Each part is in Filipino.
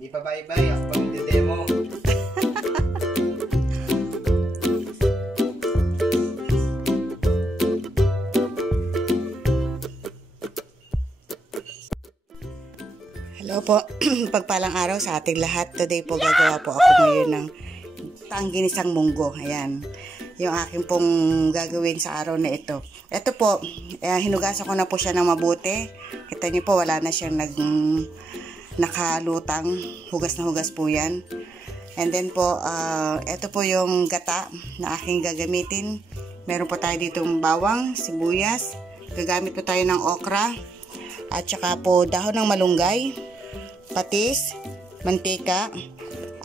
Di pa bye-bye. Ako pa magde-demo. Hello po, pagpalang araw sa ating lahat. Today po gagawa po ako ngayon ng ginisang munggo. Ayan, yung aking pong gagawin sa araw na ito. Ito po, hinugasan ko na po siya ng mabuti. Kita niyo po, wala na siyang nakalutang. Hugas na hugas po yan. And then po, ito po yung gata na aking gagamitin. Meron po tayo ditong bawang, sibuyas. Gagamit po tayo ng okra. At saka po dahon ng malunggay, patis, mantika,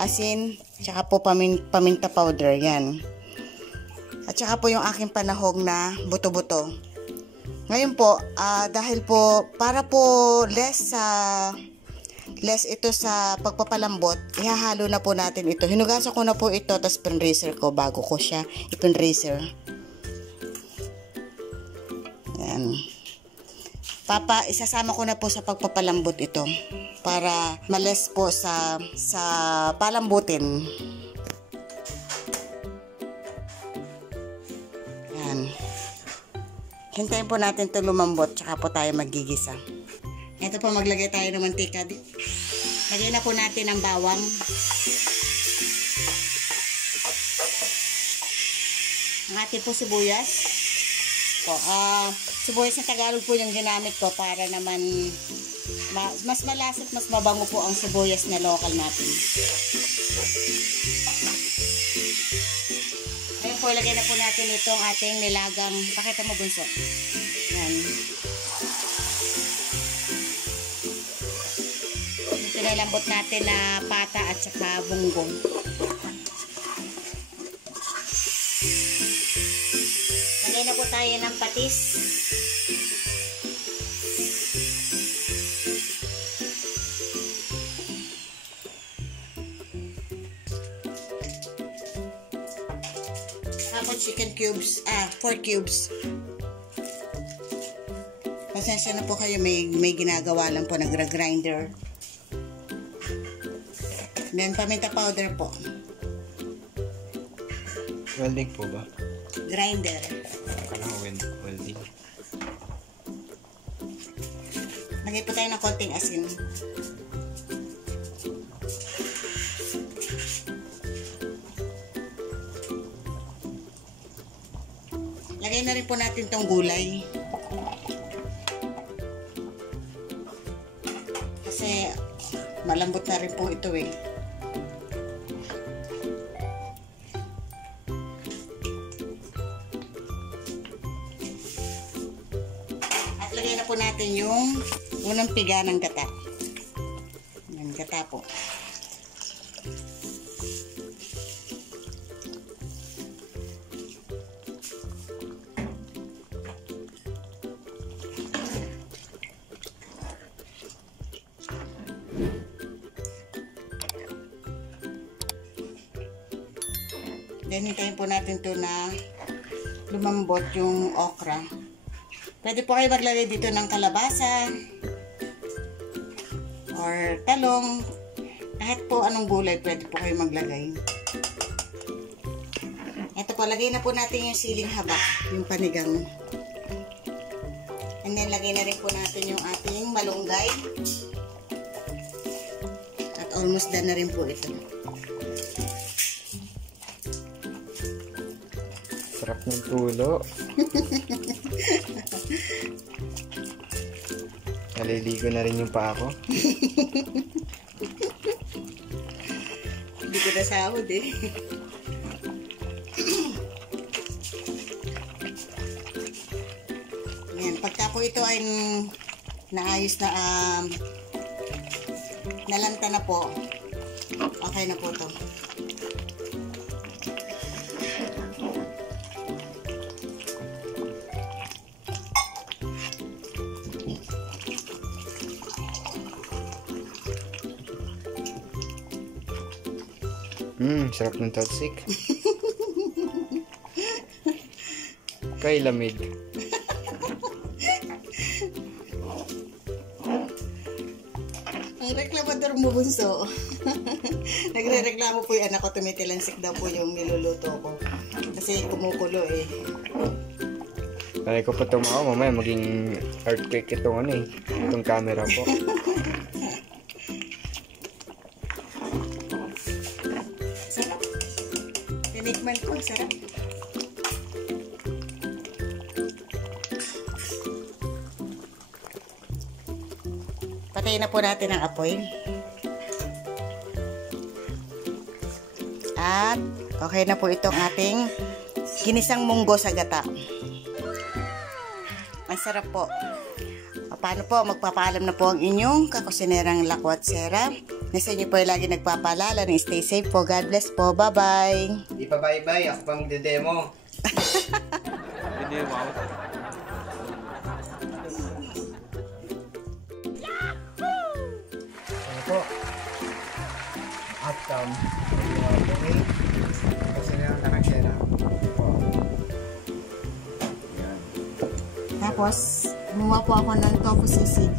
asin, saka po paminta powder. Yan. At saka po yung aking panahog na buto-buto. Ngayon po, dahil po para po less ito sa pagpapalambot, ihahalo na po natin ito. Hinugasan ko na po ito, tapos pinracer ko bago ko siya ipinracer. Yan. Isasama ko na po sa pagpapalambot ito para males po sa palambutin. Yan. Hintayin po natin ito lumambot, tsaka po tayo magigisa. Ito po, maglagay tayo ng mantika. Lagay na po natin ang bawang. Ang ating po sibuyas. Sibuyas na Tagalog po yung ginamit ko para naman mas malasat, mas mabango po ang sibuyas na local natin. Ngayon po, ilagay na po natin itong ating nilagang, pakita mo bunso. Yan. Pinalambot natin na pata at saka bunggong. Lagay na po tayo ng patis. Tapos chicken cubes, 4 cubes. Pasensya na po kayo, may ginagawa lang po, nagra-grinder. Then paminta powder po. Welding po ba? Grinder. Akala ko welding. Lagay po tayo ng konting asin. Lagay na rin po natin tong gulay. Kasi malambot na rin po ito eh. At lagay na po natin yung unang piga ng gata. Yan, gata po. Then, hintayin po natin ito na lumambot yung okra. Pwede po kayo maglagay dito ng kalabasa or talong. Kahit po anong gulay, pwede po kayo maglagay. Ito po, lagay na po natin yung siling haba, yung panigang. And then, lagay na rin po natin yung ating malunggay. At almost done na rin po ito. Sarap ng tulo. Naliligo na rin yung paa ko. Hindi ko nasahod eh. Yan, pagka po ito ay naayos na nalanta na po, okay na po ito. Sarap ng talsik. Kay lamig. Ang reklamador mo mo, bunso. Nagre-reklamo po yung anak ko, tumitilansik daw po yung niluluto ko. Kasi kumukulo eh. Kaya ko pa tumawa, mamaya maging earthquake itong ano eh. Itong camera po. Sarap. Tinikman ko, sarap. Patayin na po natin ang apoy. At okay na po itong ating ginisang munggo sa gata. Ang sarap po. Paano po, magpapaalam na po ang inyong kakusinerang Lakwatsera. Nasa inyo po ay lagi nagpapaalala ng stay safe po. God bless po. Bye-bye. Di pa bye-bye, ako pang demo. Demo. Ano po? Outcome. Okay. Kasi na ang Lakwatsera. Tapos, kumuha po ako ng tofu sisig.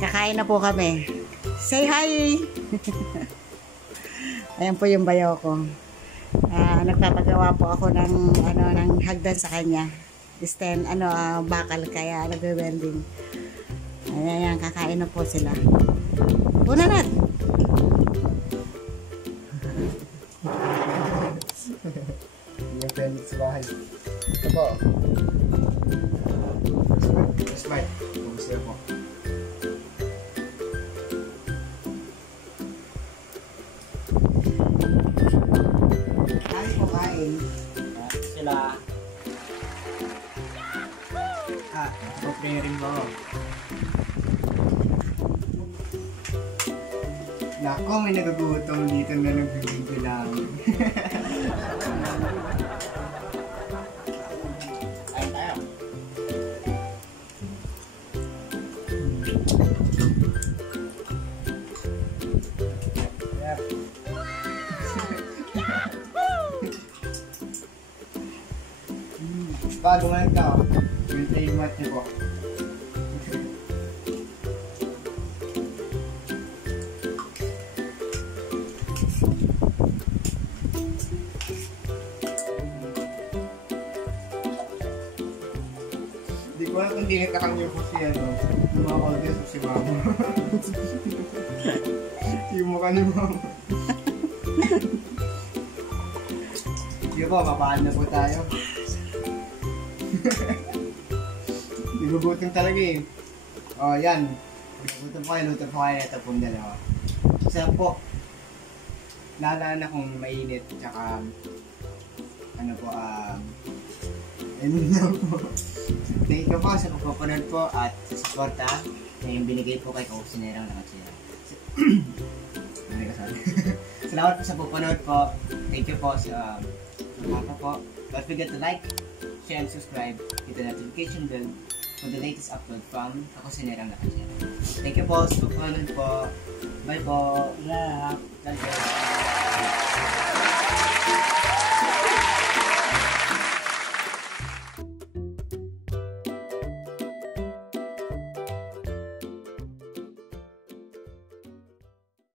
Kakain na po kami. Say hi! Ayan po yung bayaw ko. Nagpapagawa po ako ng, ng hagdan sa kanya. Bakal, kaya nagwe-welding. Ayan, kakain na po sila. Una na! Yung pen sa bahay. Ito po. Smart. Kumusta po? Kami po kain. Sila. Okay rin mo. Nako, may nagagutom dito na nagbibigyo lang. Ay, tayo. Yep. Bago nga ito, yung tayo mat niyo po. Hindi ko alam kung dinitakan niyo po siya, no? Yung mga audience o si Mama. Yung mukha ni Mama. Sige po, papaan na po tayo. Nagugutom talaga eh. O, yan. Nagugutom po kayo, luto po kayo. Ito pong dalawa. Isa po, naalala kong mainit, tsaka, ano po, ayun lang po. Thank you po sa pagpapanood po at sa suporta na yung binigay po kay Kakusinerang Lakwatsera. Salamat po sa pagpapanood po. Thank you po sa suporta po. Don't forget to like, share, and subscribe. Hit the notification bell for the latest upload from Kakusinerang Lakwatsera. Thank you po sa pagpapanood po. Bye po. Yeah.